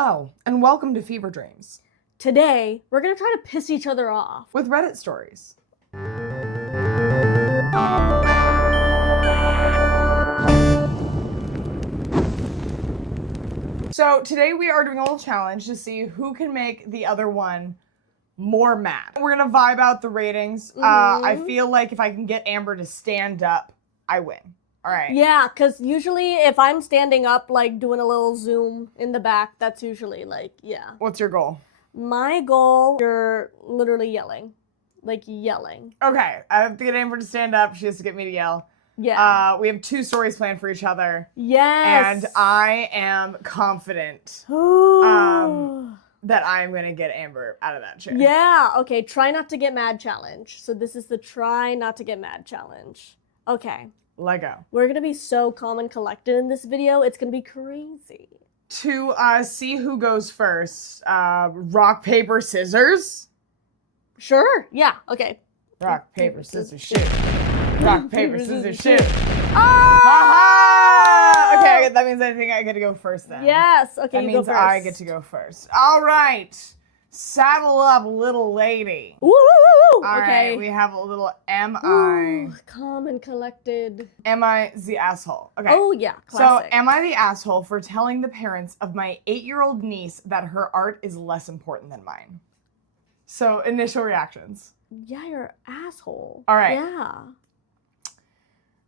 Hello, and welcome to Feverdreams. Today, we're gonna try to piss each other off. With Reddit stories. So today we are doing a little challenge to see who can make the other one more mad. We're gonna vibe out the ratings. I feel like if I can get Amber to stand up, I win. All right. Yeah, because usually if I'm standing up, like doing a little zoom in the back, that's usually like, yeah. What's your goal? My goal, you're literally yelling. Like yelling. Okay, I have to get Amber to stand up. She has to get me to yell. Yeah. We have two stories planned for each other. Yes. And I am confident that I'm going to get Amber out of that chair. Yeah, okay, try not to get mad challenge. So this is the try not to get mad challenge. Okay. Lego. We're going to be so calm and collected in this video. It's going to be crazy. To see who goes first, rock, paper, scissors? Sure, yeah, okay. Rock, paper, scissors, shoot. Rock, paper, scissors, shoot. Ah! Okay, that means I think I get to go first then. Yes, okay, that you means go first. I get to go first. All right. Saddle up, little lady. Woo, woo, woo, woo. All okay. right, we have a little Ooh, calm and collected. Am I the asshole? Okay. Oh, yeah, classic. So, am I the asshole for telling the parents of my 8-year-old niece that her art is less important than mine? So, initial reactions. Yeah, you're an asshole. All right. Yeah.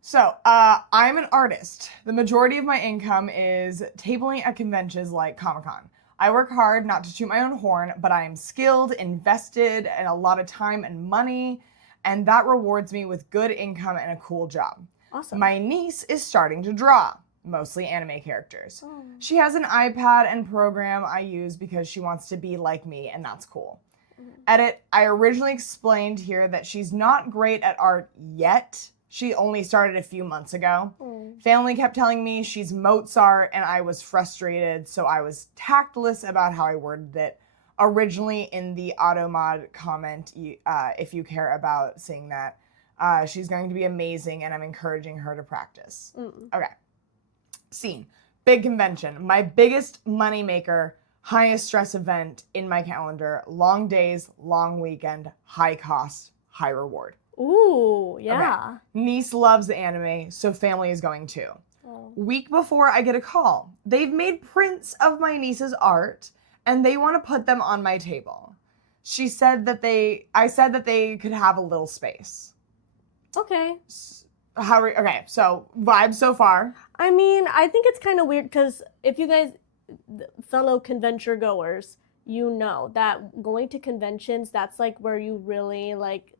So, I'm an artist. The majority of my income is tabling at conventions like Comic-Con. I work hard, not to toot my own horn, but I am skilled, invested, and a lot of time and money, and that rewards me with good income and a cool job. Awesome. My niece is starting to draw, mostly anime characters. Oh. She has an iPad and program I use because she wants to be like me, and that's cool. Edit, I originally explained here that she's not great at art yet. She only started a few months ago. Family kept telling me she's Mozart, and I was frustrated, so I was tactless about how I worded it. Originally in the AutoMod comment, if you care about seeing that, she's going to be amazing, and I'm encouraging her to practice. Okay. Scene. Big convention. My biggest moneymaker, highest stress event in my calendar. Long days, long weekend, high cost, high reward. Ooh, yeah. Okay. Niece loves the anime, so family is going too. Week before I get a call. They've made prints of my niece's art, and they want to put them on my table. I said that they could have a little space. Okay. Okay, so vibes so far. I mean, I think it's kind of weird because if you guys, fellow convention goers, you know that going to conventions, that's like where you really like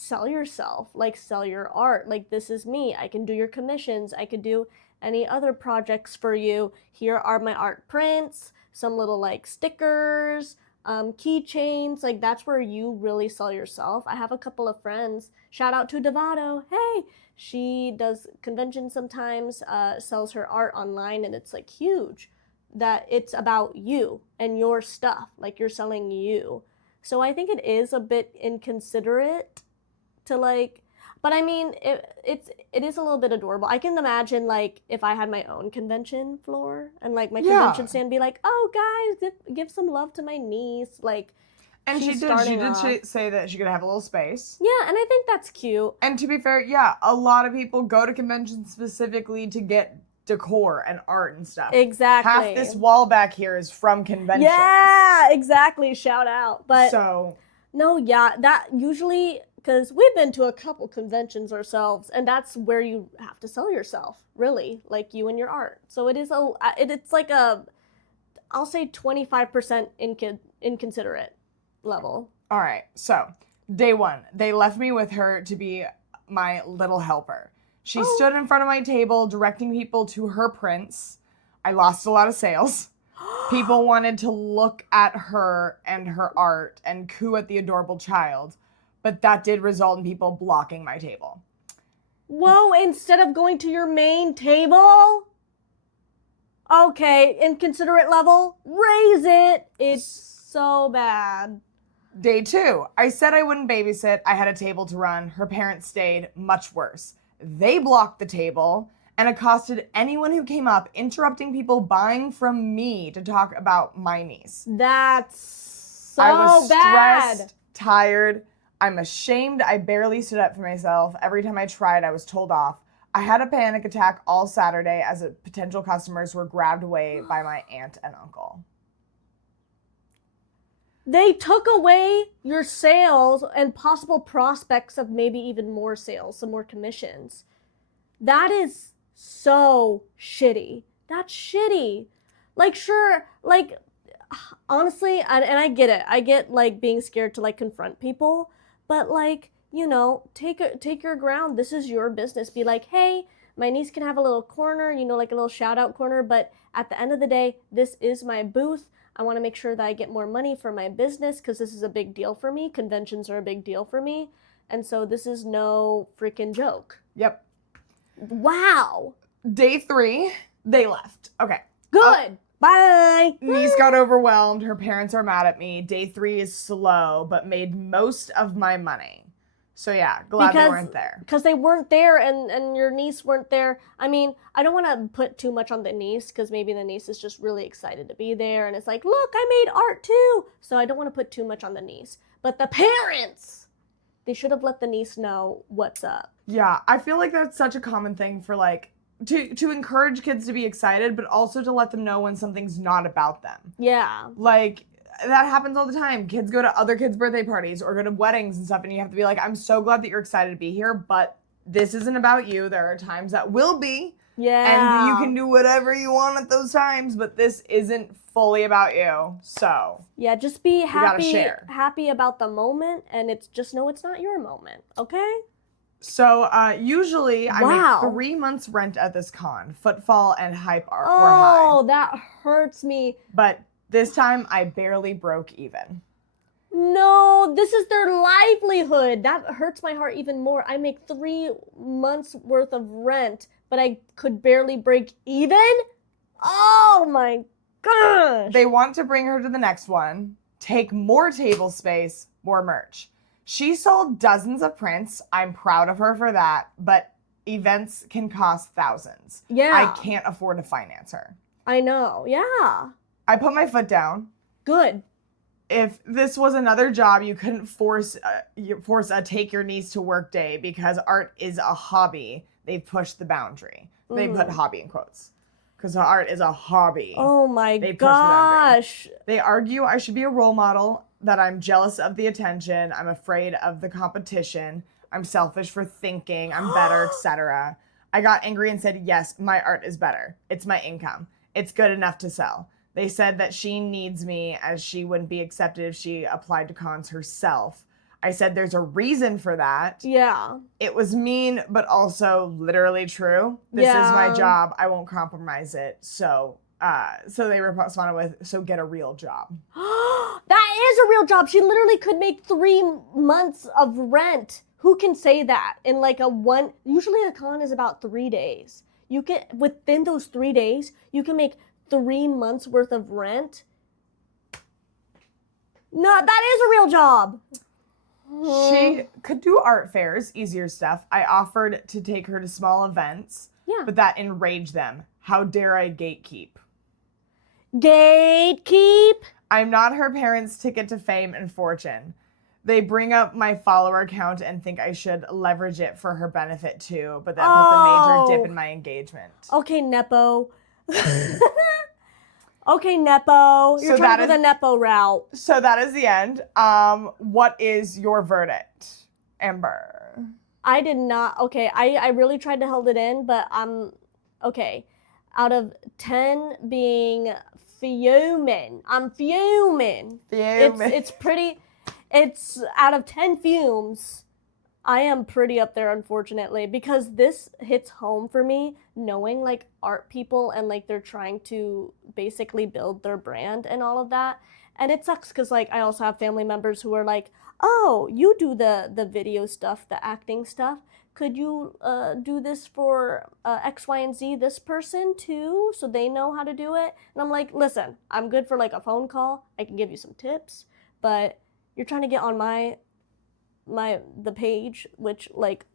sell yourself, like sell your art. Like, this is me. I can do your commissions. I could do any other projects for you. Here are my art prints, some little like stickers, keychains. Like, that's where you really sell yourself. I have a couple of friends. Shout out to Devato. Hey, she does conventions sometimes, sells her art online, and it's like huge that it's about you and your stuff. Like, you're selling you. So I think it is a bit inconsiderate to like, but I mean, it is a little bit adorable. I can imagine like if I had my own convention floor and like my convention stand be like, oh guys, give some love to my niece, like. And she did say that she could have a little space. Yeah, and I think that's cute. And to be fair, yeah, a lot of people go to conventions specifically to get decor and art and stuff. Exactly. Half this wall back here is from conventions. Yeah, exactly. Shout out. But so no, yeah, that usually, because we've been to a couple conventions ourselves, and that's where you have to sell yourself, really, like you and your art. So it's like a, I'll say 25% inconsiderate level. All right, so day one, they left me with her to be my little helper. She stood in front of my table directing people to her prints. I lost a lot of sales. People wanted to look at her and her art and coo at the adorable child, but that did result in people blocking my table. Whoa, instead of going to your main table? Okay, inconsiderate level, raise it. It's so bad. Day two, I said I wouldn't babysit. I had a table to run. Her parents stayed. Much worse. They blocked the table and accosted anyone who came up, interrupting people buying from me to talk about my niece. That's so I was bad. stressed, tired. I'm ashamed. I barely stood up for myself. Every time I tried, I was told off. I had a panic attack all Saturday as potential customers were grabbed away by my aunt and uncle. They took away your sales and possible prospects of maybe even more sales, some more commissions. That is so shitty. That's shitty. Like, sure, like, honestly, and I get it. I get, like, being scared to, like, confront people. But, like, you know, take your ground. This is your business. Be like, hey, my niece can have a little corner, you know, like a little shout-out corner. But at the end of the day, this is my booth. I want to make sure that I get more money for my business because this is a big deal for me. Conventions are a big deal for me. And so this is no freaking joke. Yep. Wow. Day 3, they left. Okay. Good. Bye. Niece got overwhelmed. Her parents are mad at me. Day 3 is slow, but made most of my money. So yeah, glad they weren't there. Because they weren't there and your niece weren't there. I mean, I don't want to put too much on the niece because maybe the niece is just really excited to be there. And it's like, look, I made art too. So I don't want to put too much on the niece. But the parents, they should have let the niece know what's up. Yeah, I feel like that's such a common thing for like, to encourage kids to be excited, but also to let them know when something's not about them. Yeah. Like, that happens all the time. Kids go to other kids' birthday parties or go to weddings and stuff, and you have to be like, I'm so glad that you're excited to be here, but this isn't about you. There are times that will be. Yeah. And you can do whatever you want at those times, but this isn't fully about you. So yeah, just be happy about the moment, and it's just know it's not your moment, okay? So usually I make 3 months rent at this con. Footfall and hype art were high. Oh, that hurts me. But this time I barely broke even. No, this is their livelihood. That hurts my heart even more. I make 3 months worth of rent, but I could barely break even? Oh my gosh. They want to bring her to the next one, take more table space, more merch. She sold dozens of prints. I'm proud of her for that, but events can cost thousands. Yeah. I can't afford to finance her. I know, yeah. I put my foot down. Good. If this was another job, you couldn't force a take your niece to work day because art is a hobby. They've pushed the boundary. They put hobby in quotes because art is a hobby. Oh my gosh. They argue I should be a role model, that I'm jealous of the attention, I'm afraid of the competition, I'm selfish for thinking, I'm better, etc. I got angry and said, yes, my art is better. It's my income. It's good enough to sell. They said that she needs me as she wouldn't be accepted if she applied to cons herself. I said there's a reason for that. Yeah. It was mean, but also literally true. This is my job. I won't compromise it. So they responded with, so get a real job. That is a real job. She literally could make 3 months of rent. Who can say that? In like usually a con is about 3 days. You can, within those 3 days, you can make 3 months worth of rent. No, that is a real job. She could do art fairs, easier stuff. I offered to take her to small events, but that enraged them. How dare I gatekeep? Gatekeep? I'm not her parents' ticket to fame and fortune. They bring up my follower count and think I should leverage it for her benefit too, but that puts a major dip in my engagement. Okay, Nepo. Okay, Nepo. You're trying to go the Nepo route. So that is the end. What is your verdict, Amber? I did not. Okay, I really tried to hold it in, but okay. Out of 10 being fuming. I'm fuming. It's out of 10 fumes. I am pretty up there, unfortunately, because this hits home for me, knowing like art people and like they're trying to basically build their brand and all of that. And it sucks because like I also have family members who are like, oh, you do the video stuff, the acting stuff. Could you do this for X, Y, and Z, this person too, so they know how to do it? And I'm like, listen, I'm good for like a phone call. I can give you some tips, but you're trying to get on the page, which like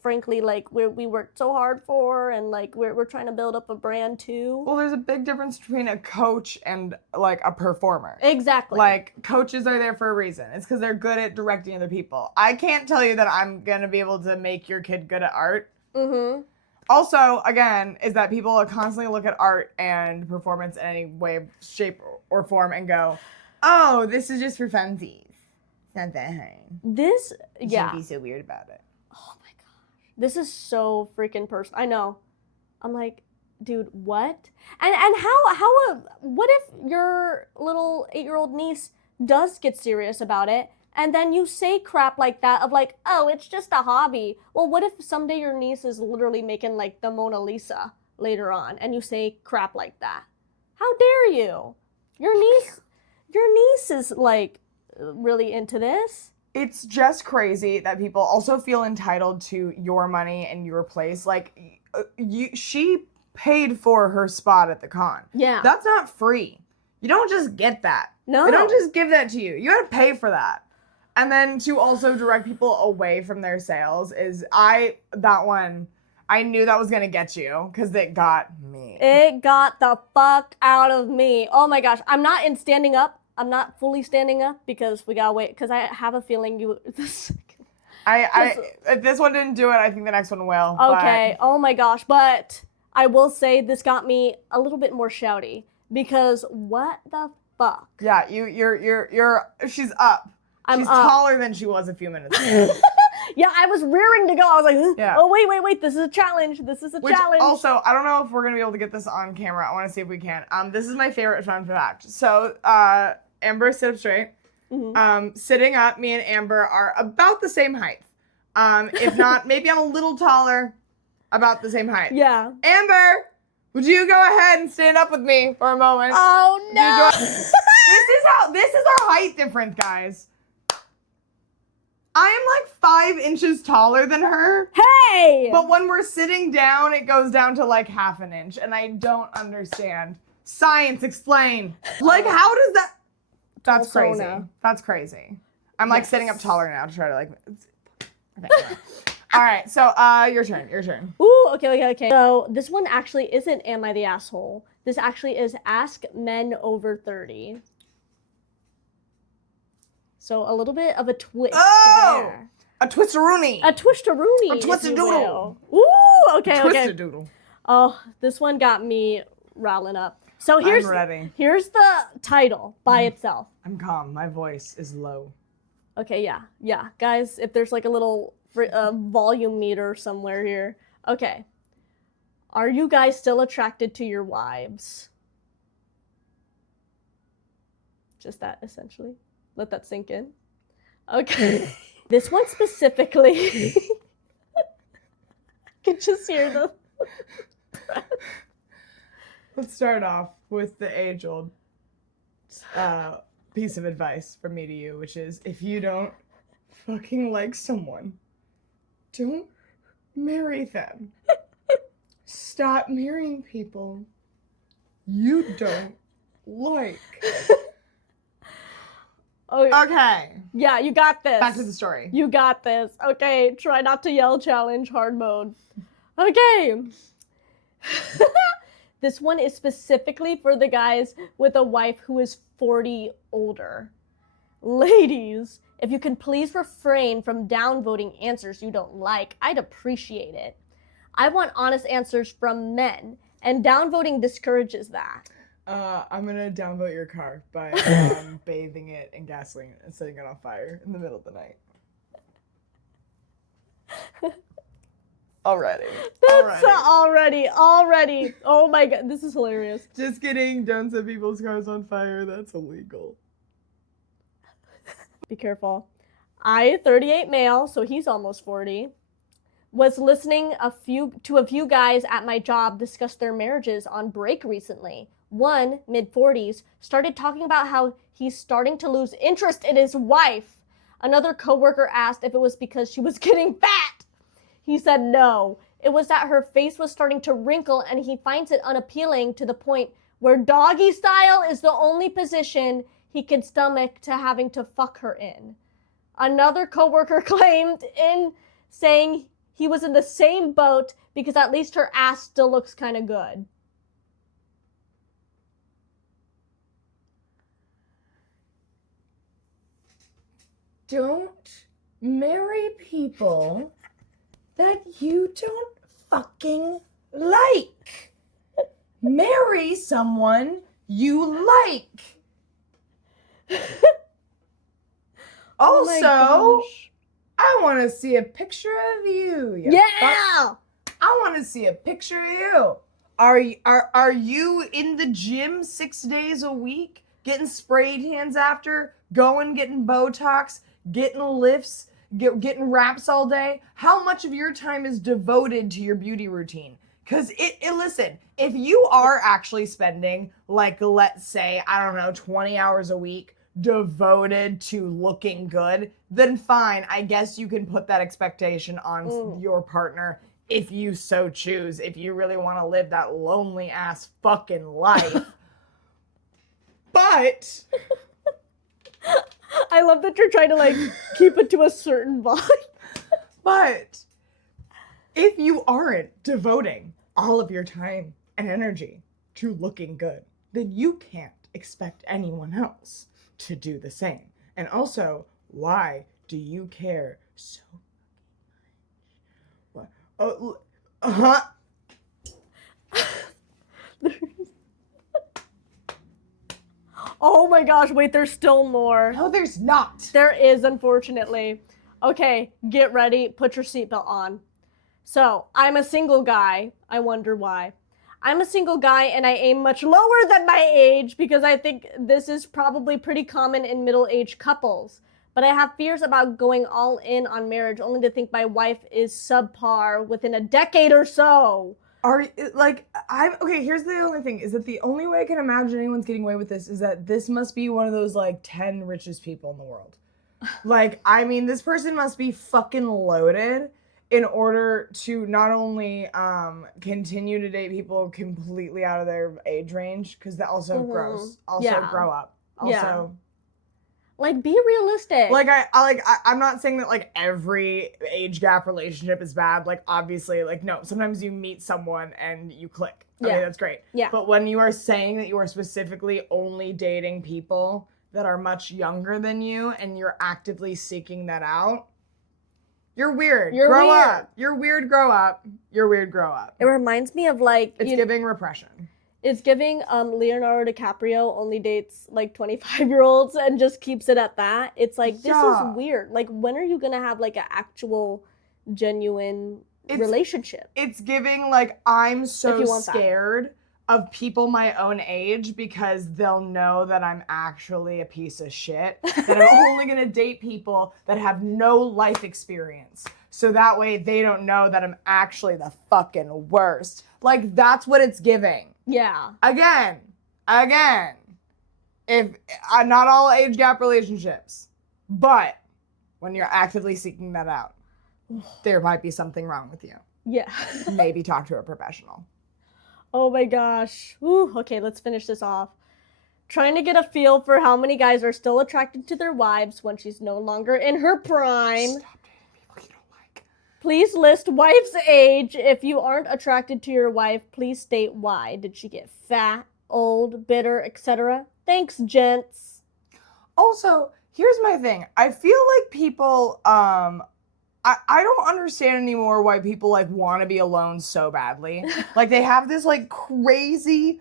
frankly, like, we worked so hard for, and, like, we're trying to build up a brand, too. Well, there's a big difference between a coach and, like, a performer. Exactly. Like, coaches are there for a reason. It's because they're good at directing other people. I can't tell you that I'm going to be able to make your kid good at art. Mm-hmm. Also, again, is that people constantly look at art and performance in any way, shape, or form and go, oh, this is just for funsies. It's not that high. This, You yeah. shouldn't be so weird about it. Oh my gosh. This is so freaking personal. I know. I'm like, dude, what? And what if your little 8-year-old niece does get serious about it, and then you say crap like that of like, oh, it's just a hobby. Well, what if someday your niece is literally making like the Mona Lisa later on, and you say crap like that? How dare you? Your niece is like really into this. It's just crazy that people also feel entitled to your money and your place. Like, she paid for her spot at the con. Yeah. That's not free. You don't just get that. No. They don't just give that to you. You gotta pay for that. And then to also direct people away from their sales I knew that was gonna get you, because it got me. It got the fuck out of me. Oh my gosh. I'm not in standing up. I'm not fully standing up because we gotta wait, because I have a feeling you... If this one didn't do it, I think the next one will. Okay, oh my gosh, but I will say this got me a little bit more shouty, because what the fuck? Yeah, she's up. She's up. taller than she was a few minutes ago. Yeah, I was rearing to go. I was like, Yeah. oh, wait, this is a challenge. This is a challenge. Also, I don't know if we're going to be able to get this on camera. I want to see if we can. This is my favorite fun fact. So, Amber, sit up straight. Mm-hmm. Sitting up, me and Amber are about the same height. If not, maybe I'm a little taller, about the same height. Yeah. Amber, would you go ahead and stand up with me for a moment? Oh, no. This is our height difference, guys. I am like 5 inches taller than her. Hey! But when we're sitting down, it goes down to like half an inch, and I don't understand. Science, explain. Like, how does that... That's crazy. Persona. That's crazy. I'm like sitting up taller now to try to like... Okay. All right, so your turn. Ooh, okay. So this one actually isn't Am I the Asshole? This actually is Ask Men Over 30. So a little bit of a twist there. A twistaroony. A twistaroony. A twistadoodle. Ooh, okay. Twistadoodle. Oh, this one got me riling up. So I'm ready. Here's the title by itself. I'm calm. My voice is low. Okay, yeah. Guys, if there's like a little volume meter somewhere here. Okay. Are you guys still attracted to your wives? Just that, essentially. Let that sink in. Okay. This one specifically. I can just hear the breath. Let's start off with the age-old piece of advice from me to you, which is, if you don't fucking like someone, don't marry them. Stop marrying people you don't like. Oh, Okay. yeah, you got this. Back to the story. You got this. Okay, try not to yell challenge hard mode. Okay. This one is specifically for the guys with a wife who is 40 older. Ladies, if you can please refrain from downvoting answers you don't like, I'd appreciate it. I want honest answers from men, and downvoting discourages that. I'm gonna downvote your car by bathing it in gasoline and setting it on fire in the middle of the night. Already. Oh my god, this is hilarious. Just kidding, don't set people's cars on fire, that's illegal. Be careful. I, 38 male, so he's almost 40, was listening to a few guys at my job discuss their marriages on break recently. One, mid-40s, started talking about how he's starting to lose interest in his wife. Another coworker asked if it was because she was getting fat. He said no. It was that her face was starting to wrinkle and he finds it unappealing to the point where doggy style is the only position he could stomach to having to fuck her in. Another coworker claimed in saying he was in the same boat because at least her ass still looks kind of good. Don't marry people that you don't fucking like. Marry someone you like. Also, I want to see a picture of you. Yeah! I want to see a picture of you. Are you in the gym 6 days a week, getting sprayed hands after, getting Botox, getting lifts, getting wraps all day? How much of your time is devoted to your beauty routine? Because listen, if you are actually spending, like, let's say, I don't know, 20 hours a week devoted to looking good, then fine, I guess you can put that expectation on your partner if you so choose, if you really want to live that lonely ass fucking life. But I love that you're trying to, like, keep it to a certain vibe. But if you aren't devoting all of your time and energy to looking good, then you can't expect anyone else to do the same. And also, why do you care so much? What? Oh my gosh, wait, there's still more. No, there's not. There is, unfortunately. Okay, get ready, put your seatbelt on. So, I'm a single guy. I wonder why. I'm a single guy and I aim much lower than my age because I think this is probably pretty common in middle-aged couples. But I have fears about going all in on marriage only to think my wife is subpar within a decade or so. Okay, here's the only thing, is that the only way I can imagine anyone's getting away with this is that this must be one of those, like, 10 richest people in the world. Like, I mean, this person must be fucking loaded in order to not only continue to date people completely out of their age range, because that also gross. Also grow up. Also, like, be realistic. Like, I'm not saying that, like, every age gap relationship is bad. Like, obviously, like, no, sometimes you meet someone and you click. Okay, that's great. Yeah. But when you are saying that you are specifically only dating people that are much younger than you and you're actively seeking that out, you're weird. Grow up. You're weird, grow up. You're weird, grow up. It reminds me of, like... It's giving repression. It's giving Leonardo DiCaprio only dates, like, 25-year-olds and just keeps it at that. It's like, this is weird. Like, when are you going to have, like, an actual, genuine relationship? It's giving, like, I'm so scared of people my own age because they'll know that I'm actually a piece of shit. That I'm only going to date people that have no life experience. So that way they don't know that I'm actually the fucking worst. Like, that's what it's giving. Yeah. Again. If not all age gap relationships, but when you're actively seeking that out, there might be something wrong with you. Yeah. Maybe talk to a professional. Oh my gosh. Ooh, okay, let's finish this off. Trying to get a feel for how many guys are still attracted to their wives when she's no longer in her prime. Stop dating people you don't like. Please list wife's age. If you aren't attracted to your wife, please state why. Did she get fat, old, bitter, etc.? Thanks, gents. Also, here's my thing. I feel like people, I don't understand anymore why people, like, want to be alone so badly. Like, they have this, like, crazy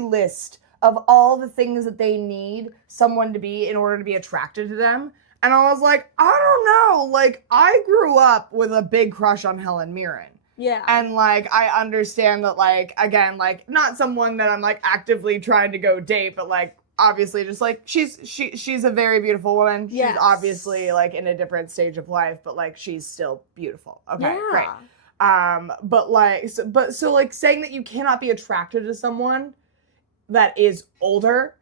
list of all the things that they need someone to be in order to be attracted to them. And I was like, I don't know. Like, I grew up with a big crush on Helen Mirren. Yeah. And, like, I understand that, like, again, like, not someone that I'm, like, actively trying to go date, but, like, obviously just, like, she's a very beautiful woman. Yes. She's obviously, like, in a different stage of life, but, like, she's still beautiful. Okay, great. But saying that you cannot be attracted to someone that is older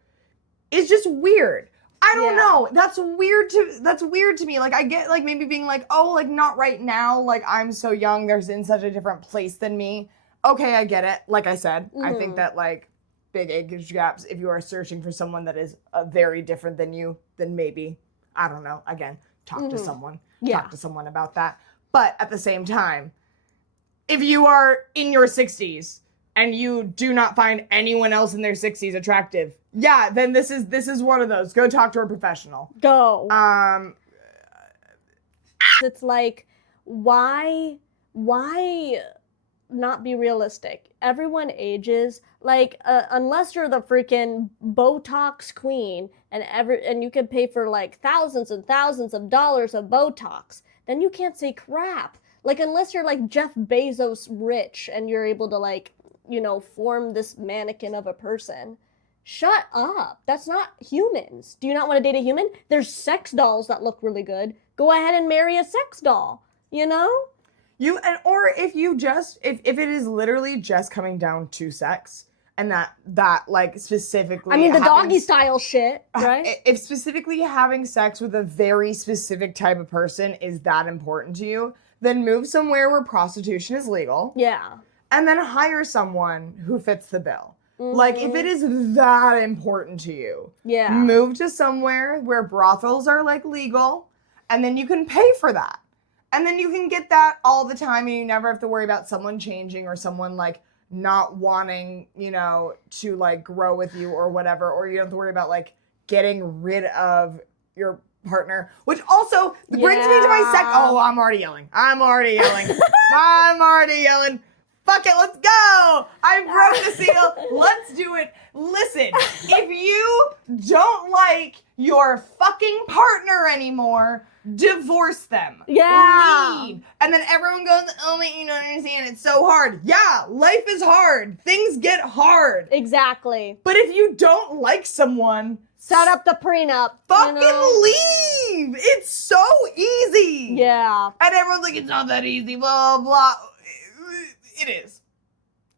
is just weird. I don't know. That's weird to me. Like, I get, like, maybe being like, oh, like, not right now. Like, I'm so young. They're in such a different place than me. Okay, I get it. Like I said, I think that, like, big age gaps, if you are searching for someone that is very different than you, then maybe, I don't know, again, talk to someone. Talk to someone about that. But at the same time, if you are in your 60s and you do not find anyone else in their 60s attractive, yeah, then this is one of those. Go talk to a professional. Go. It's like, why not be realistic? Everyone ages. Like, unless you're the freaking Botox queen and you can pay for like thousands and thousands of dollars of Botox, then you can't say crap. Like, unless you're like Jeff Bezos rich and you're able to like, form this mannequin of a person. Shut up. That's not humans. Do you not want to date a human? There's sex dolls that look really good. Go ahead and marry a sex doll, Or if it is literally just coming down to sex and that like specifically, I mean, the doggy style shit, right? If specifically having sex with a very specific type of person is that important to you, then move somewhere where prostitution is legal. Yeah. And then hire someone who fits the bill. Like, if it is that important to you, move to somewhere where brothels are like legal, and then you can pay for that. And then you can get that all the time, and you never have to worry about someone changing or someone like not wanting, to like grow with you or whatever, or you don't have to worry about like getting rid of your partner, which also brings me to my Oh, I'm already yelling. Fuck it, let's go! I broke the seal. Let's do it. Listen, if you don't like your fucking partner anymore, divorce them. Yeah. Leave. And then everyone goes, oh, wait, you don't understand. It's so hard. Yeah, life is hard. Things get hard. Exactly. But if you don't like someone, set up the prenup. Fucking leave. It's so easy. Yeah. And everyone's like, it's not that easy, blah, blah. It is.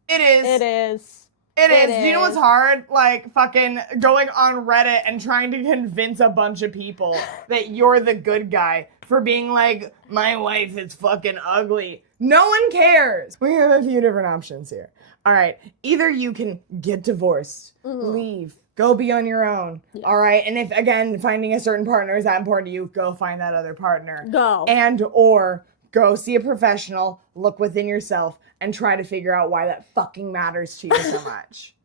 It is. Do you know what's hard? Like, fucking going on Reddit and trying to convince a bunch of people that you're the good guy for being like, my wife is fucking ugly. No one cares. We have a few different options here. All right. Either you can get divorced, leave, go be on your own. Yeah. All right. And if, again, finding a certain partner is that important to you, go find that other partner. Go. Or go see a professional, look within yourself, and try to figure out why that fucking matters to you so much.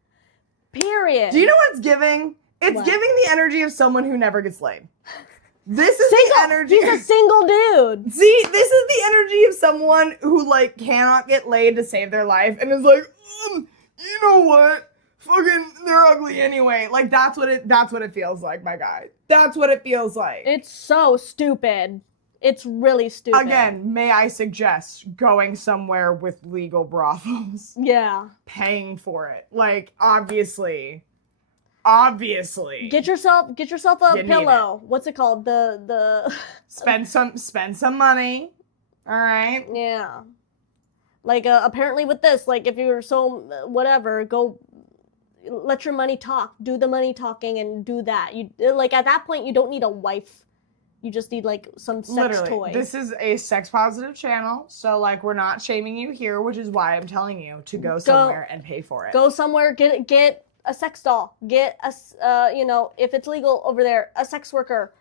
Period. Do you know what it's giving? It's giving the energy of someone who never gets laid. This is the energy. He's a single dude. See, this is the energy of someone who, like, cannot get laid to save their life and is like, you know what? Fucking, they're ugly anyway. Like, that's what it feels like, my guy. That's what it feels like. It's so stupid. It's really stupid. Again, may I suggest going somewhere with legal brothels? Yeah. Paying for it. Like, obviously. Get yourself a pillow. What's it called? The spend some money. All right? Yeah. Like, apparently with this, like, if you're so whatever, go let your money talk. Do the money talking and do that. You like, at that point, you don't need a wife. You just need, like, some sex toy. This is a sex-positive channel, so, like, we're not shaming you here, which is why I'm telling you to go somewhere and pay for it. Go somewhere, get a sex doll. Get a, if it's legal over there, a sex worker.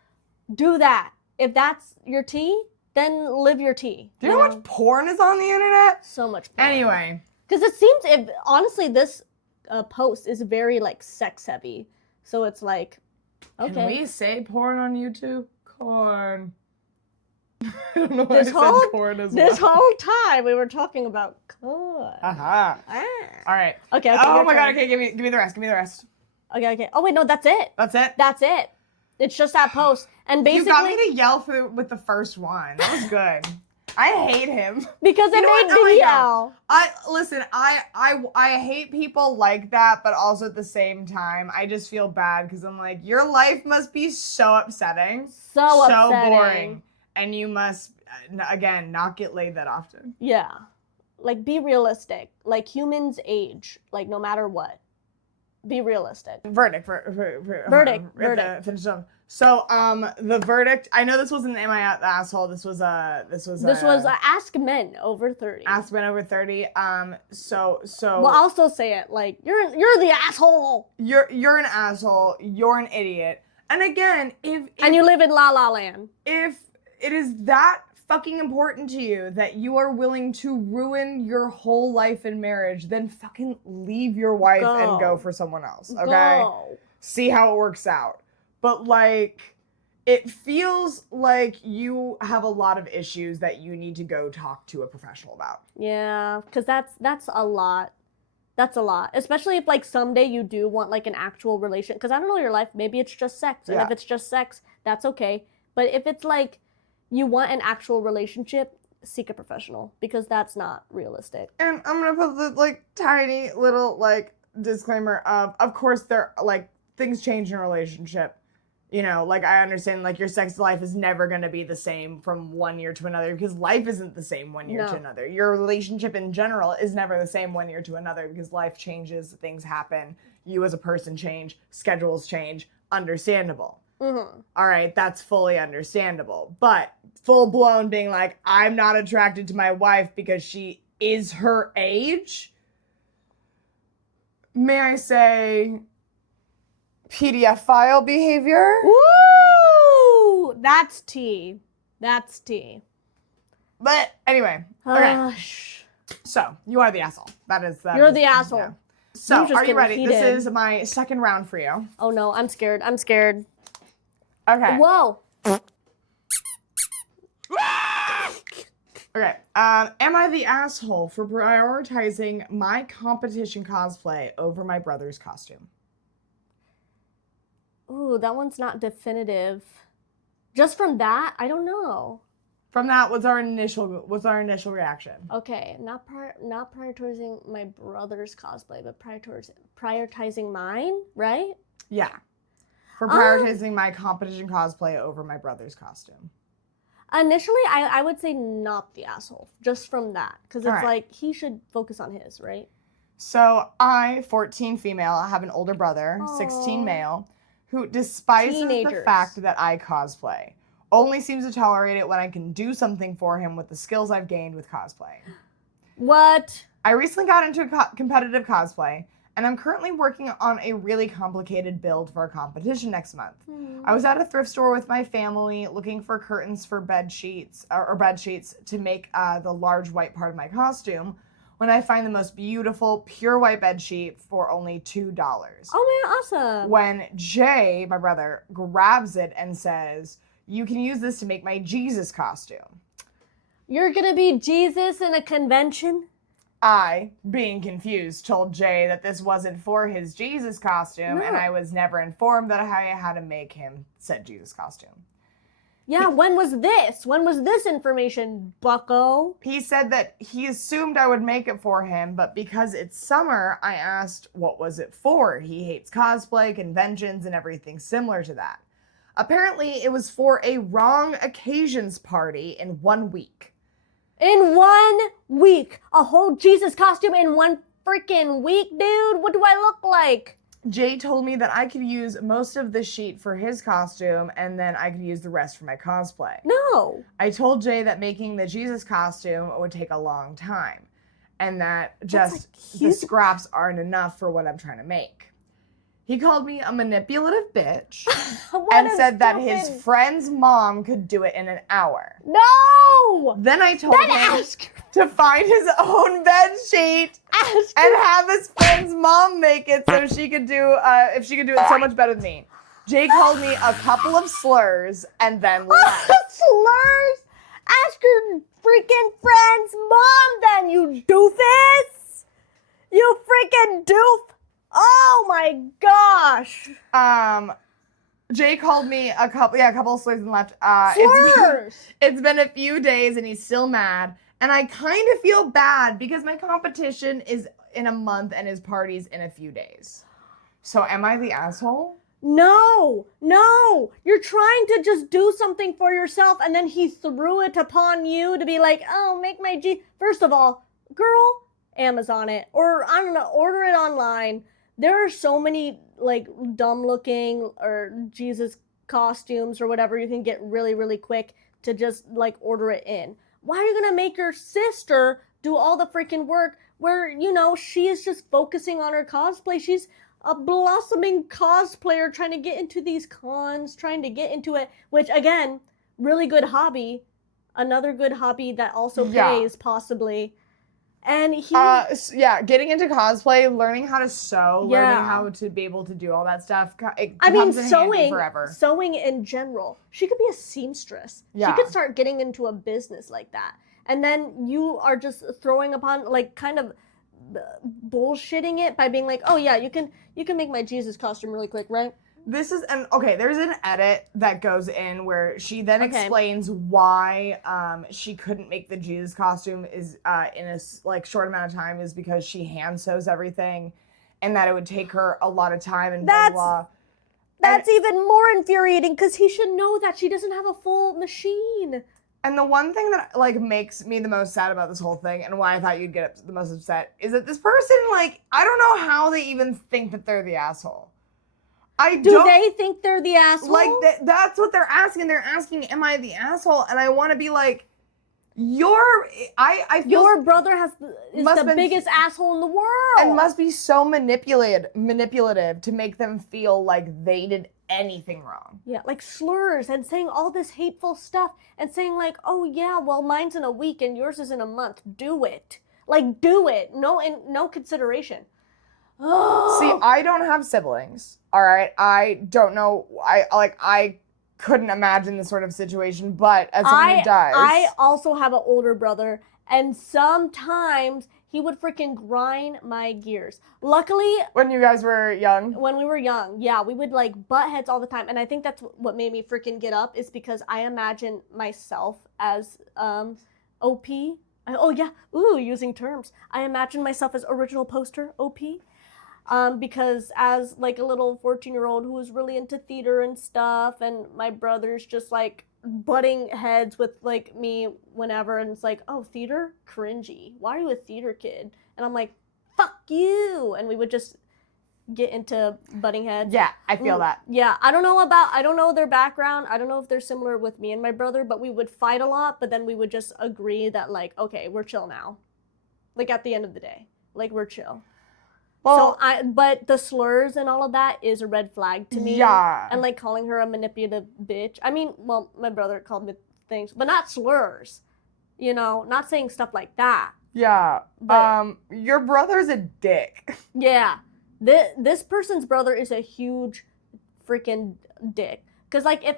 Do that. If that's your tea, then live your tea. Do you know how much porn is on the internet? So much porn. Anyway. Because it seems, honestly, this post is very, like, sex-heavy. So it's like, okay. Can we say porn on YouTube? Corn. I don't know why this I whole, said corn as This well. whole time we were talking about corn. Aha. All right. Okay. Oh my god. Okay, give me the rest. Okay. Oh wait, no, that's it. That's it. It's just that post, and basically you got me to yell with the first one. That was good. I hate him because it made me yell. I hate people like that, but also at the same time, I just feel bad because I'm like, your life must be so upsetting, so upsetting. boring, and you must again not get laid that often. Yeah, like be realistic. Like humans age, like no matter what. Be realistic. Verdict. Finish up. So, the verdict. I know this wasn't "Am I the asshole?" This was ask men over 30. Ask men over 30. So. Well, I'll still say it. Like you're the asshole. You're an asshole. You're an idiot. And again, if you live in La La Land. If it is that fucking important to you that you are willing to ruin your whole life in marriage, then fucking leave your wife and go for someone else, okay? Go. See how it works out. But, like, it feels like you have a lot of issues that you need to go talk to a professional about. Yeah, because that's a lot. That's a lot. Especially if, like, someday you do want, like, an actual relation. Because I don't know your life. Maybe it's just sex. And if it's just sex, that's okay. But if it's, like, you want an actual relationship, seek a professional. Because that's not realistic. And I'm going to put the, like, tiny little, like, disclaimer of course, there, like, things change in a relationship. You know, like, I understand, like, your sex life is never going to be the same from one year to another because life isn't the same one year to another. Your relationship in general is never the same one year to another because life changes, things happen, you as a person change, schedules change, understandable. Mm-hmm. All right, that's fully understandable. But full-blown being like, I'm not attracted to my wife because she is her age, may I say... PDF file behavior. Woo! That's tea. That's tea. But anyway, okay. So you are the asshole. You're the asshole. Yeah. So are you ready? This is my second round for you. Oh no, I'm scared. I'm scared. Okay. Whoa. Okay. Am I the asshole for prioritizing my competition cosplay over my brother's costume? Ooh, that one's not definitive. Just from that, I don't know. From that, what's our initial reaction? Okay, not prioritizing my brother's cosplay, but prioritizing mine, right? Yeah. For prioritizing my competition cosplay over my brother's costume. Initially, I would say not the asshole, just from that. Because it's like, he should focus on his, right? So I, 14 female, have an older brother, 16 male, who despises the fact that I cosplay. Only seems to tolerate it when I can do something for him with the skills I've gained with cosplay. What? I recently got into competitive cosplay, and I'm currently working on a really complicated build for a competition next month. I was at a thrift store with my family looking for curtains for bed sheets to make the large white part of my costume, when I find the most beautiful pure white bed sheet for only $2. Oh man, awesome. When Jay, my brother, grabs it and says, "You can use this to make my Jesus costume." You're gonna be Jesus in a convention? I, being confused, told Jay that this wasn't for his Jesus costume, and I was never informed that I had to make him said Jesus costume. Yeah, when was this? When was this information, bucko? He said that he assumed I would make it for him, but because it's summer, I asked what was it for. He hates cosplay, conventions, and everything similar to that. Apparently, it was for a wrong occasions party in 1 week. In 1 week? A whole Jesus costume in 1 freaking week, dude? What do I look like? Jay told me that I could use most of the sheet for his costume and then I could use the rest for my cosplay. No. I told Jay that making the Jesus costume would take a long time and that just the scraps aren't enough for what I'm trying to make. He called me a manipulative bitch and said that his friend's mom could do it in an hour. No! Then I told him to find his own bed sheet and have his friend's mom make it so she could do, if she could do it so much better than me. Jay called me a couple of slurs and then left. Slurs? Ask your freaking friend's mom then, you doofus! You freaking doof! Oh my gosh! Jay called me a couple of slurs and left. Slurs! It's been a few days and he's still mad. And I kind of feel bad because my competition is in a month and his party's in a few days. So am I the asshole? No! You're trying to just do something for yourself and then he threw it upon you to be like, oh, make my First of all, girl, Amazon it. Or, I don't know, order it online. There are so many, like, dumb-looking or Jesus costumes or whatever you can get really, really quick to just, like, order it in. Why are you gonna make your sister do all the freaking work where, you know, she is just focusing on her cosplay? She's a blossoming cosplayer trying to get into these cons, trying to get into it, which, again, really good hobby. another good hobby that also Yeah. pays, possibly. And he... getting into cosplay, learning how to sew, Yeah. learning how to be able to do all that stuff, it comes in handy forever. Sewing in general. She could be a seamstress. Yeah. She could start getting into a business like that. And then you are just throwing upon, like, kind of bullshitting it by being like, oh yeah, you can make my Jesus costume really quick, right? There's an edit that goes in where she then explains why she couldn't make the Jesus costume is in a short amount of time is because she hand sews everything, and that it would take her a lot of time and blah blah. That's even more infuriating because he should know that she doesn't have a full machine. And the one thing that like makes me the most sad about this whole thing, and why I thought you'd get the most upset, is that this person, like, I don't know how they even think that they're the asshole. Do they think they're the asshole? Like, that's what they're asking. They're asking, am I the asshole? And I want to be like, your brother is the biggest asshole in the world. And must be so manipulative to make them feel like they did anything wrong. Yeah, like slurs and saying all this hateful stuff and saying like, oh yeah, well mine's in a week and yours is in a month. Do it. Like, do it. No consideration. See, I don't have siblings, all right? I don't know. I couldn't imagine this sort of situation, but as someone who does. I also have an older brother, and sometimes he would freaking grind my gears. Luckily... When you guys were young? When we were young, yeah. We would, like, butt heads all the time, and I think that's what made me freaking get up, is because I imagine myself as OP. Oh, yeah. Ooh, using terms. I imagine myself as original poster OP. Because as like a little 14-year-old who was really into theater and stuff, and my brother's just like butting heads with like me whenever, and it's like, oh, theater? Cringy. Why are you a theater kid? And I'm like, fuck you! And we would just get into butting heads. Yeah, I feel that. Yeah, I don't know their background. I don't know if they're similar with me and my brother, but we would fight a lot, but then we would just agree that like, okay, we're chill now. Like at the end of the day, like we're chill. Well, but the slurs and all of that is a red flag to me. Yeah. And like calling her a manipulative bitch. I mean, well, my brother called me things, but not slurs. You know, not saying stuff like that. Yeah. But, your brother's a dick. Yeah. This person's brother is a huge freaking dick. Because like if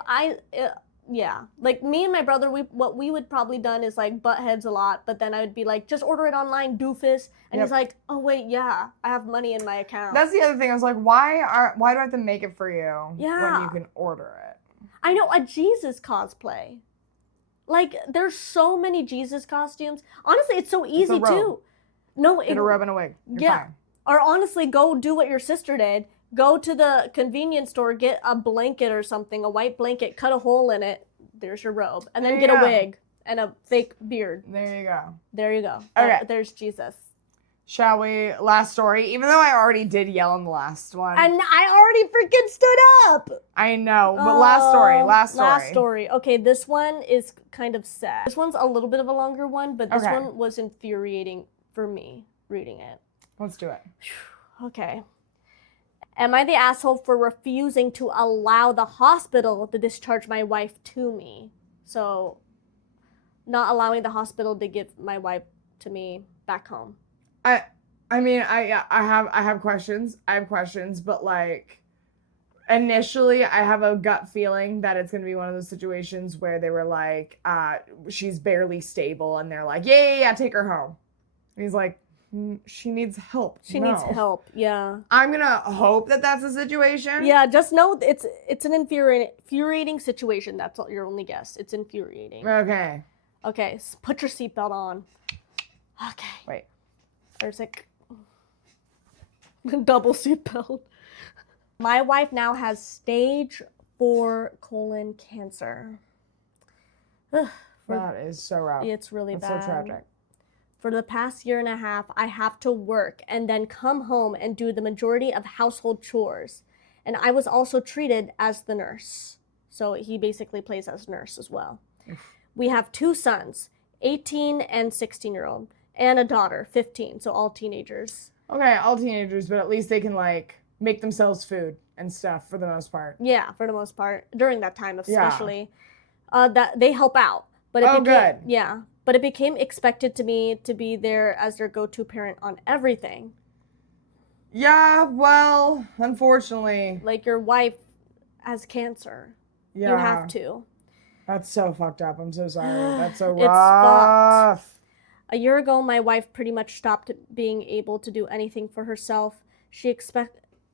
yeah, like me and my brother, what we would probably done is like butt heads a lot, but then I would be like, just order it online, doofus. And he's like, oh wait, yeah, I have money in my account. That's the other thing. I was like, why do I have to make it for you when you can order it? I know, a Jesus cosplay. Like, there's so many Jesus costumes. Honestly, it's so easy too. No, get a robe and a wig. You're fine. Or honestly, go do what your sister did. Go to the convenience store, get a blanket or something, a white blanket, cut a hole in it. There's your robe. And then get a wig and a fake beard. There you go. There you go. Okay. There's Jesus. Shall we? Last story. Even though I already did yell in the last one. And I already freaking stood up. I know. But last story. Okay, this one is kind of sad. This one's a little bit of a longer one, but this one was infuriating for me reading it. Let's do it. Okay. Am I the asshole for refusing to allow the hospital to discharge my wife to me? So, not allowing the hospital to give my wife to me back home. I mean, I have questions. I have questions, but like, initially, I have a gut feeling that it's gonna be one of those situations where they were like, she's barely stable, and they're like, yeah, take her home. And he's like, she needs help. She needs help. Yeah. I'm gonna hope that that's the situation. Yeah, just know it's an infuriating situation. That's your only guess. It's infuriating. Okay. Okay. Put your seatbelt on. Okay. Wait. There's like double seatbelt. My wife now has stage 4 colon cancer. That is so rough. It's really bad. That's so tragic. For the past year and a half, I have to work and then come home and do the majority of household chores. And I was also treated as the nurse. So he basically plays as nurse as well. We have 2 sons, 18 and 16-year-old, and a daughter, 15. So all teenagers. Okay, all teenagers, but at least they can like make themselves food and stuff for the most part. Yeah, for the most part. During that time especially. That they help out. But it Oh, became, good. yeah. But it became expected to me to be there as their go-to parent on everything. Yeah, well, unfortunately. Like your wife has cancer. Yeah. You have to. That's so fucked up. I'm so sorry. That's so It's rough. fucked. A year ago, my wife pretty much stopped being able to do anything for herself. She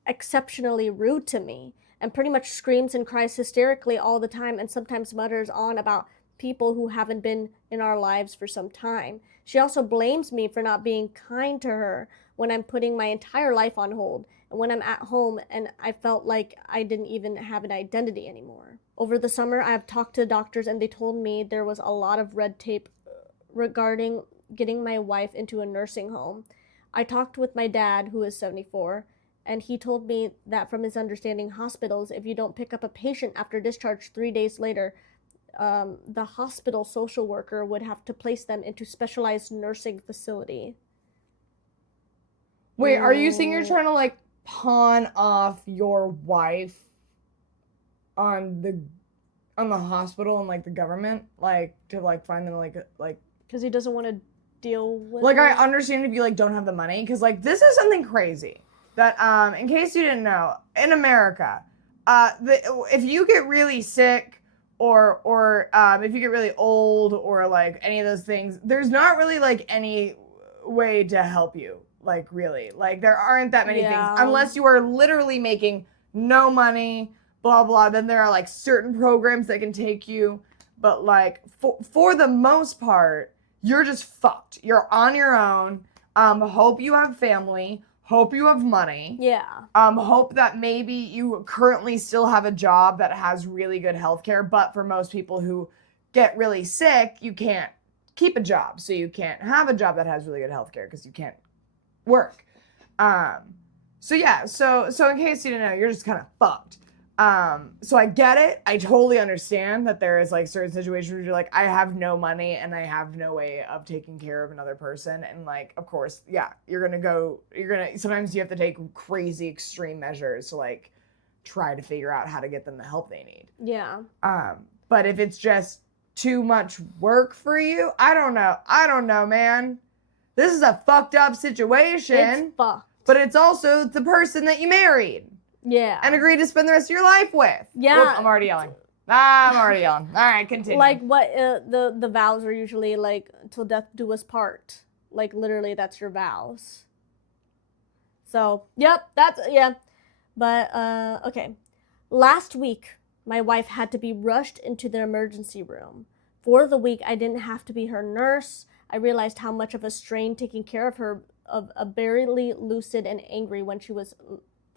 exceptionally rude to me and pretty much screams and cries hysterically all the time and sometimes mutters on about people who haven't been in our lives for some time. She also blames me for not being kind to her when I'm putting my entire life on hold and when I'm at home and I felt like I didn't even have an identity anymore. Over the summer, I've talked to doctors and they told me there was a lot of red tape regarding getting my wife into a nursing home. I talked with my dad, who is 74, and he told me that from his understanding, hospitals, if you don't pick up a patient after discharge 3 days later, the hospital social worker would have to place them into specialized nursing facility. Wait, are you saying you're trying to like pawn off your wife on the hospital and like the government, like to like find them like because he doesn't want to deal with like it. I understand if you like don't have the money, because like this is something crazy that in case you didn't know, in America, if you get really sick or if you get really old or like any of those things, there's not really like any way to help you, like really, like there aren't that many things unless you are literally making no money, blah blah. Then there are like certain programs that can take you, but like for the most part, you're just fucked. You're on your own. Hope you have family. Hope you have money. Yeah. Hope that maybe you currently still have a job that has really good healthcare. But for most people who get really sick, you can't keep a job. So you can't have a job that has really good healthcare because you can't work. So yeah. So in case you didn't know, you're just kind of fucked. So I get it. I totally understand that there is like certain situations where you're like, I have no money and I have no way of taking care of another person. And like, of course, yeah, sometimes you have to take crazy extreme measures to like try to figure out how to get them the help they need. Yeah. But if it's just too much work for you, I don't know, man. This is a fucked up situation. It's fucked. But it's also the person that you married. Yeah. And agreed to spend the rest of your life with. Yeah. Oop, I'm already yelling. All right, continue. Like what the vows are usually like, till death do us part. Like literally that's your vows. So, yep, But, okay. Last week, my wife had to be rushed into the emergency room. For the week, I didn't have to be her nurse. I realized how much of a strain taking care of her, of a barely lucid and angry when she was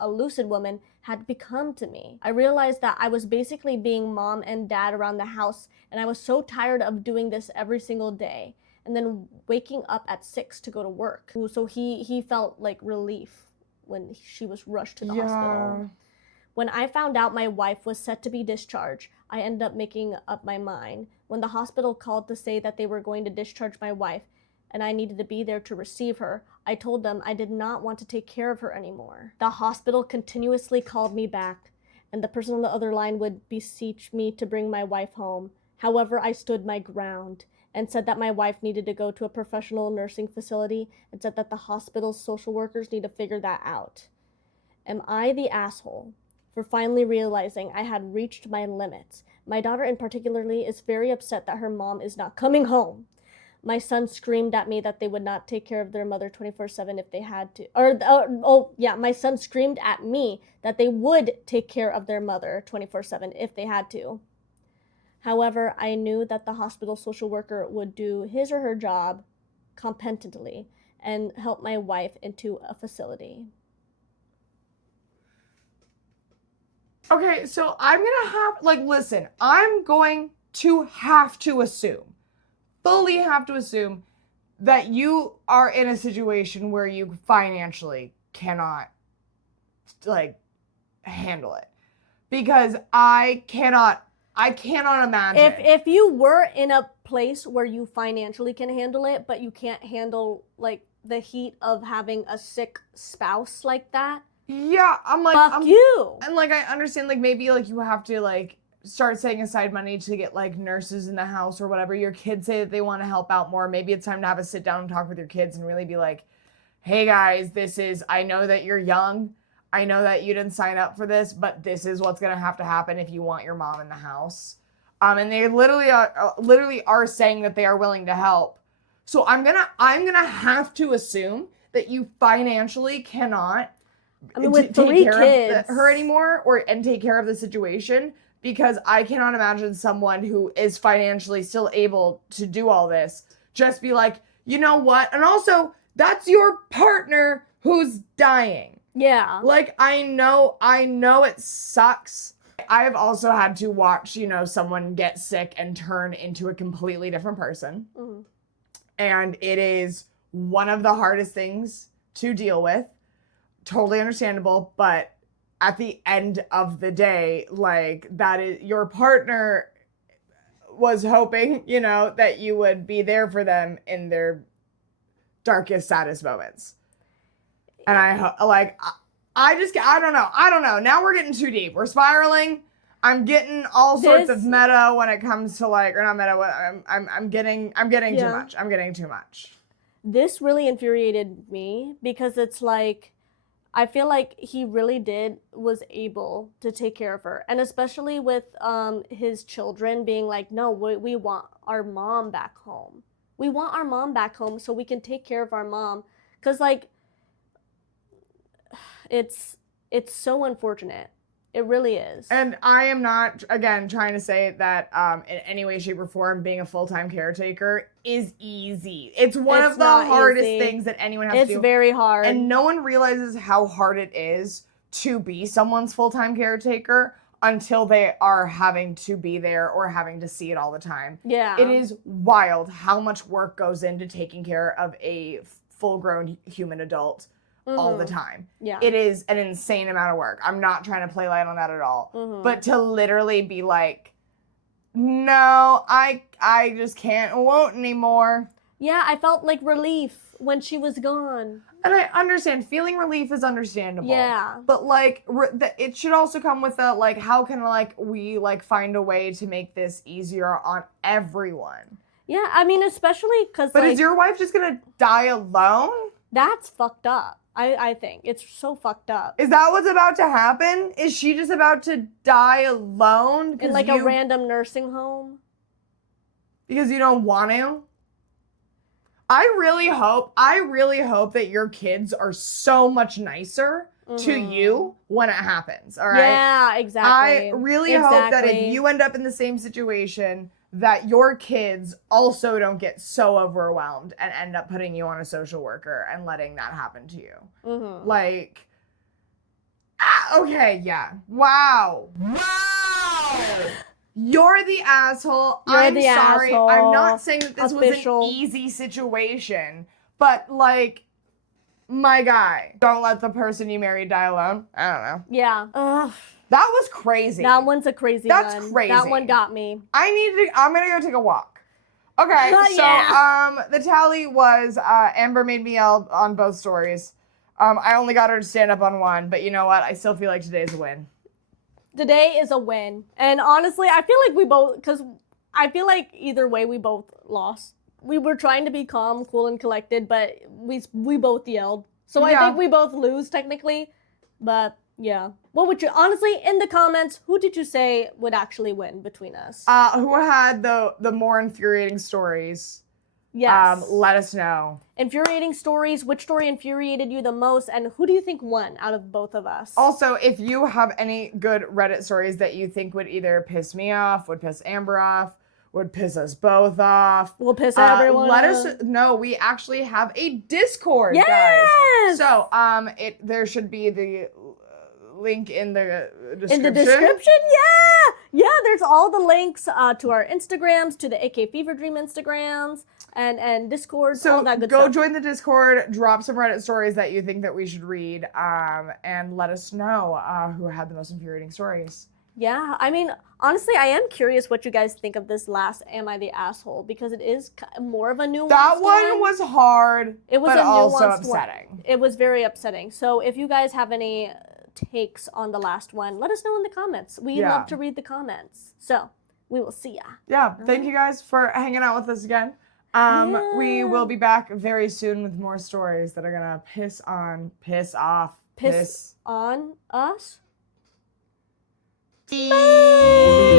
a lucid woman, had become to me. I realized that I was basically being mom and dad around the house, and I was so tired of doing this every single day, and then waking up at 6 to go to work. So he felt like relief when she was rushed to the hospital. When I found out my wife was set to be discharged, I ended up making up my mind. When the hospital called to say that they were going to discharge my wife, and I needed to be there to receive her, I told them I did not want to take care of her anymore. The hospital continuously called me back, and the person on the other line would beseech me to bring my wife home. However, I stood my ground and said that my wife needed to go to a professional nursing facility and said that the hospital's social workers need to figure that out. Am I the asshole for finally realizing I had reached my limits? My daughter in particularly is very upset that her mom is not coming home. My son screamed at me that they would not take care of their mother 24/7 if they had to. My son screamed at me that they would take care of their mother 24/7 if they had to. However, I knew that the hospital social worker would do his or her job competently and help my wife into a facility. Okay, so I'm going to have to assume, fully have to assume, that you are in a situation where you financially cannot, like, handle it. Because I cannot imagine. If you were in a place where you financially can handle it, but you can't handle, like, the heat of having a sick spouse like that, yeah, I'm like, fuck you. And like, I understand, like, maybe like you have to like start setting aside money to get like nurses in the house or whatever. Your kids say that they want to help out more. Maybe it's time to have a sit down and talk with your kids and really be like, hey guys, I know that you're young. I know that you didn't sign up for this, but this is what's going to have to happen if you want your mom in the house. And they literally are saying that they are willing to help. So I'm going to have to assume that you financially cannot with take 3 care kids. of her anymore and take care of the situation, because I cannot imagine someone who is financially still able to do all this just be like, you know what? And also, that's your partner who's dying. Yeah. Like, I know it sucks. I've also had to watch, someone get sick and turn into a completely different person. Mm-hmm. And it is one of the hardest things to deal with. Totally understandable. But at the end of the day, like, that is your partner was hoping, that you would be there for them in their darkest, saddest moments. And I don't know. Now we're getting too deep. We're spiraling. I'm getting all sorts of meta when it comes to like, or not meta. I'm getting too much. I'm getting too much. This really infuriated me because it's like, I feel like he really was able to take care of her. And especially with his children being like, no, we want our mom back home. We want our mom back home so we can take care of our mom. Because like, it's so unfortunate. It really is. And I am not, again, trying to say that in any way, shape, or form, being a full-time caretaker is easy. It's one of the hardest things that anyone has to do. It's very hard. And no one realizes how hard it is to be someone's full-time caretaker until they are having to be there or having to see it all the time. Yeah. It is wild how much work goes into taking care of a full-grown human adult. Mm-hmm. All the time. Yeah. It is an insane amount of work. I'm not trying to play light on that at all. Mm-hmm. But to literally be like, no, I just can't, won't anymore. Yeah, I felt like relief when she was gone. And I understand. Feeling relief is understandable. Yeah. But like, it should also come with a, like, how can we find a way to make this easier on everyone? Yeah, I mean, especially because But is your wife just going to die alone? That's fucked up. I think. It's so fucked up. Is that what's about to happen? Is she just about to die alone? In like a random nursing home? Because you don't want to? I really hope that your kids are so much nicer to you when it happens, all right? Yeah, exactly. I really hope that if you end up in the same situation, that your kids also don't get so overwhelmed and end up putting you on a social worker and letting that happen to you. Mm-hmm. Like, okay, yeah. Wow. You're the asshole. I'm sorry. Asshole. I'm not saying that this was an easy situation, but like, my guy, don't let the person you married die alone. I don't know. Yeah. Ugh. That was crazy. That one's a crazy one. That's crazy. That one got me. I'm gonna go take a walk. Okay, the tally was Amber made me yell on both stories. I only got her to stand up on one, but you know what? I still feel like today's a win. Today is a win. And honestly, I feel like because I feel like either way we both lost. We were trying to be calm, cool, and collected, but we both yelled. So I think we both lose technically, but yeah. What would you, honestly, in the comments, who did you say would actually win between us? Who had the more infuriating stories? Yes. Let us know. Infuriating stories, which story infuriated you the most, and who do you think won out of both of us? Also, if you have any good Reddit stories that you think would either piss me off, would piss Amber off, would piss us both off. We'll piss everyone let us know. We actually have a Discord, guys. So, there should be the link in the description. In the description? Yeah, there's all the links to our Instagrams, to the AK Feverdream Instagrams, and Discord, all that good stuff. So go join the Discord, drop some Reddit stories that you think that we should read, and let us know who had the most infuriating stories. Yeah, I mean, honestly, I am curious what you guys think of this last Am I the Asshole? Because it is more of a nuanced That one was hard, it was but a also nuanced upsetting. One. It was very upsetting. So if you guys have any takes on the last one, let us know in the comments. We love to read the comments. So we will see ya. Yeah, thank you guys for hanging out with us again. We will be back very soon with more stories that are gonna piss on us. Bye.